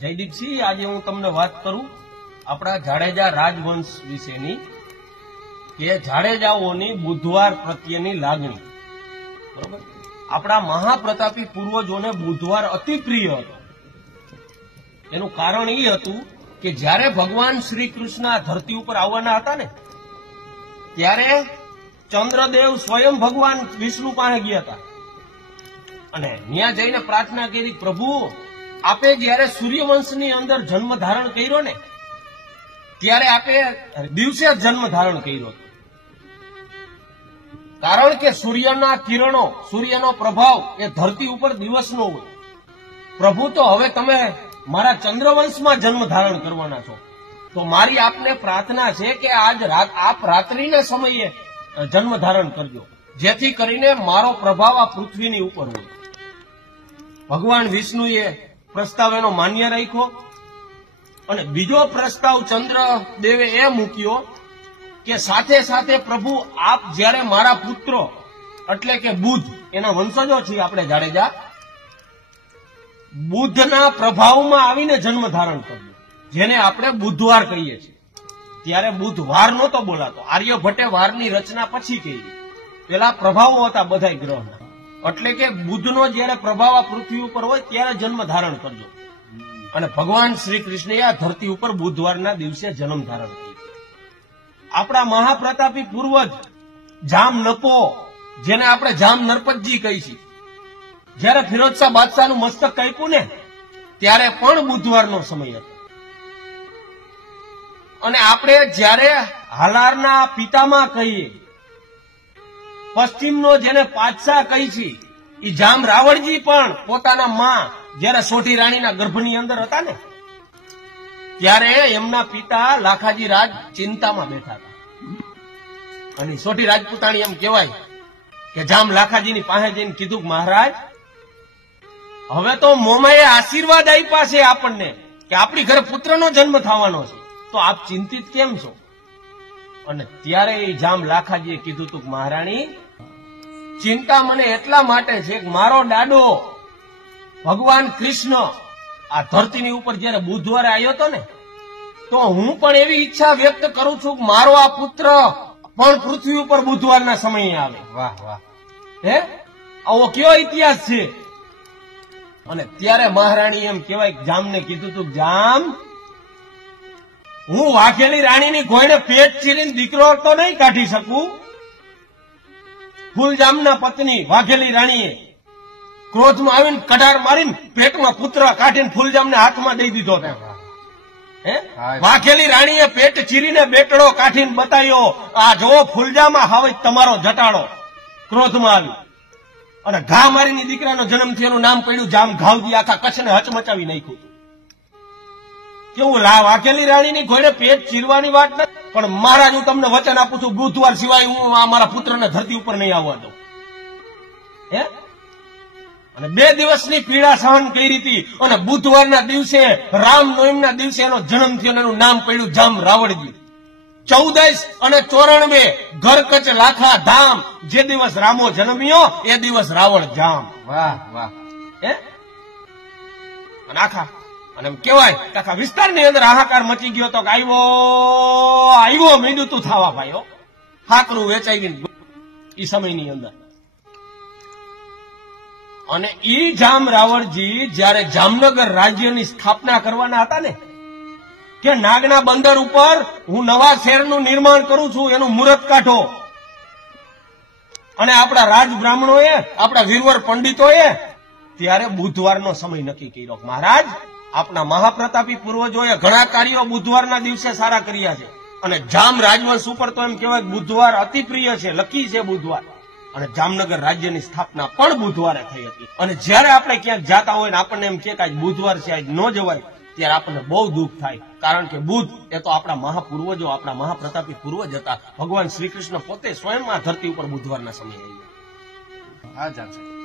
જયદીપસિંહ, આજે હું તમને વાત કરું આપણા જાડેજા રાજવંશ વિશેની, કે જાડેજાઓની બુધવાર પ્રત્યેની લાગણી. બરોબર. આપણા મહાપ્રતાપી પૂર્વજોને બુધવાર અતિ પ્રિય હતો. એનું કારણ એ હતું કે જ્યારે ભગવાન શ્રી કૃષ્ણ આ ધરતી ઉપર આવવાના હતા ને, ત્યારે ચંદ્રદેવ સ્વયં ભગવાન વિષ્ણુ પાસે ગયા હતા અને ત્યાં જઈને પ્રાર્થના કરી, પ્રભુ આપે જયારે સૂર્યવંશની અંદર જન્મ ધારણ કર્યો ને, ત્યારે આપે દિવસે જન્મ ધારણ કર્યો. કારણ કે સૂર્યના કિરણો, સૂર્યનો પ્રભાવ એ ધરતી ઉપર દિવસનો હોય. પ્રભુ, તો હવે તમે મારા ચંદ્રવંશમાં જન્મ ધારણ કરવાના છો, તો મારી આપને પ્રાર્થના છે કે આજ આપ રાત્રિના સમયે જન્મ ધારણ કરજો, જેથી કરીને મારો પ્રભાવ આ પૃથ્વીની ઉપર હોય. ભગવાન વિષ્ણુએ પ્રસ્તાવ એનો માન્ય રાખ્યો. અને બીજો પ્રસ્તાવ ચંદ્રદેવે એ મૂક્યો કે સાથે સાથે પ્રભુ આપ જ્યારે મારા પુત્રો એટલે કે બુધ, એના વંશજો છીએ આપણે જાડેજા, બુધના પ્રભાવમાં આવીને જન્મ ધારણ કરજો, જેને આપણે બુધવાર કહીએ છીએ. ત્યારે બુધવાર નહોતો બોલાતો, આર્યભટ્ટે વારની રચના પછી કરી. પેલા પ્રભાવો હતા બધા ગ્રહના, એટલે કે બુધનો જયારે પ્રભાવ આ પૃથ્વી ઉપર હોય ત્યારે જન્મ ધારણ કરજો. અને ભગવાન શ્રી કૃષ્ણએ આ ધરતી ઉપર બુધવારના દિવસે જન્મ ધારણ કર્યો. આપણા મહાપ્રતાપી પૂર્વજ જામ નપો, જેને આપણે જામ નરપતજી કહી છીએ, જયારે ફિરોજશાહ બાદશાહનું મસ્તક કાપ્યું ને, ત્યારે પણ બુધવારનો સમય હતો. અને આપણે જયારે હાલારના પિતામાં કહીએ, પશ્ચિમનો જેને પાતશાહ કહી છે, એ જામ રાવળજી પણ પોતાના માં જયારે સોઢી રાણીના ગર્ભની અંદર હતા ને, ત્યારે એમના પિતા લાખાજી રાજ ચિંતામાં બેઠા હતા. અને સોઢી રાજપૂતાણી એમ કહેવાય કે જામ લાખાજીની પાસે જઈને કીધું કે મહારાજ, હવે તો મોમાએ આશીર્વાદ આપ્યા છે આપણને કે આપણી ઘરે પુત્રનો જન્મ થવાનો છે, તો આપ ચિંતિત કેમ છો? અને ત્યારે એ જામ લાખાજીએ કીધું તું કે મહારાણી, ચિંતા મને એટલા માટે છે કે મારો દાડો ભગવાન કૃષ્ણ આ ધરતીની ઉપર જયારે બુધવારે આવ્યો હતો ને, તો હું પણ એવી ઈચ્છા વ્યક્ત કરું છું કે મારો આ પુત્ર પણ પૃથ્વી ઉપર બુધવારના સમયે આવે. વાહ વાહ, હે આવો કયો ઇતિહાસ છે? અને ત્યારે મહારાણી એમ કહેવાય કે જામને કીધું તું, જામ, હું વાઘેલી રાણીની ગોઈને પેટ ચીરીને દીકરો તો નહીં કાઢી શકું. ફૂલજામના પત્ની વાઘેલી રાણીએ ક્રોધમાં આવીને કડાર મારીને પેટમાં પુત્ર કાઢીને ફૂલજામને હાથમાં દઈ દીધો. વાઘેલી રાણીએ પેટ ચીરીને બેટડો કાઢીને બતાવ્યો, આ જો ફૂલજામાં હવે તમારો જટાડો. ક્રોધમાં આવી અને ઘા મારીની દીકરાનો જન્મ થયો, એનું નામ પડ્યું જામ ઘાવજી. આખા કચ્છને હચમચાવી નાખ્યું. કેવું વાઘેલી રાણીની ઘોડે પેટ ચીરવાની વાત નથી, પણ મહારાજ હું તમને વચન આપું છું, બુધવાર સિવાય હું મારા પુત્રને ધરતી ઉપર નહીં આવવા દઉં. હે, અને 2 દિવસની પીડા સહન કરી હતી. અને બુધવારના દિવસે, રામનવમીના દિવસે એનો જન્મ થયો, એનું નામ પડ્યું જામ રાવળજી. 14 અને 94 ઘર કચ લાખા ધામ, જે દિવસ રામો જન્મ્યો એ દિવસ રાવણ જામ. વાહ વાહ. હે, અને અને એમ કેવાય કે આખા વિસ્તારની અંદર હાહાકાર મચી ગયો હતો કે આવ્યો મીંડું તું થવા ભાઈઓ, હાકરું વેચાઈ ગયું એ સમયની અંદર. અને ઈ જામ રાવળજી જયારે જામનગર રાજ્યની સ્થાપના કરવાના હતા ને, કે નાગના બંદર ઉપર હું નવા શહેરનું નિર્માણ કરું છું, એનું મુહૂર્ત કાઢો. અને આપણા રાજ બ્રાહ્મણોએ, આપણા વીરવર પંડિતોએ ત્યારે બુધવારનો સમય નક્કી કર્યો. મહારાજ, આપણા મહાપ્રતાપી પૂર્વજોએ ઘણા કાર્યો બુધવારના દિવસે સારા કર્યા છે. અને જામ રાજવંશ ઉપર તો એમ કહેવાય કે બુધવાર અતિ પ્રિય છે, લકી છે બુધવાર. અને જામનગર રાજ્યની સ્થાપના પણ બુધવારે થઈ હતી. અને જયારે આપણે ક્યાંક જાતા હોય ને આપણને એમ કે આજ બુધવાર છે, આજ ન જવાય, ત્યારે આપણને બહુ દુઃખ થાય. કારણ કે બુધ એ તો આપણા મહાપૂર્વજો, આપણા મહાપ્રતાપી પૂર્વજ હતા. ભગવાન શ્રી કૃષ્ણ પોતે સ્વયં આ ધરતી ઉપર બુધવારના સમયે આવ્યા. હા જામ સાહેબ.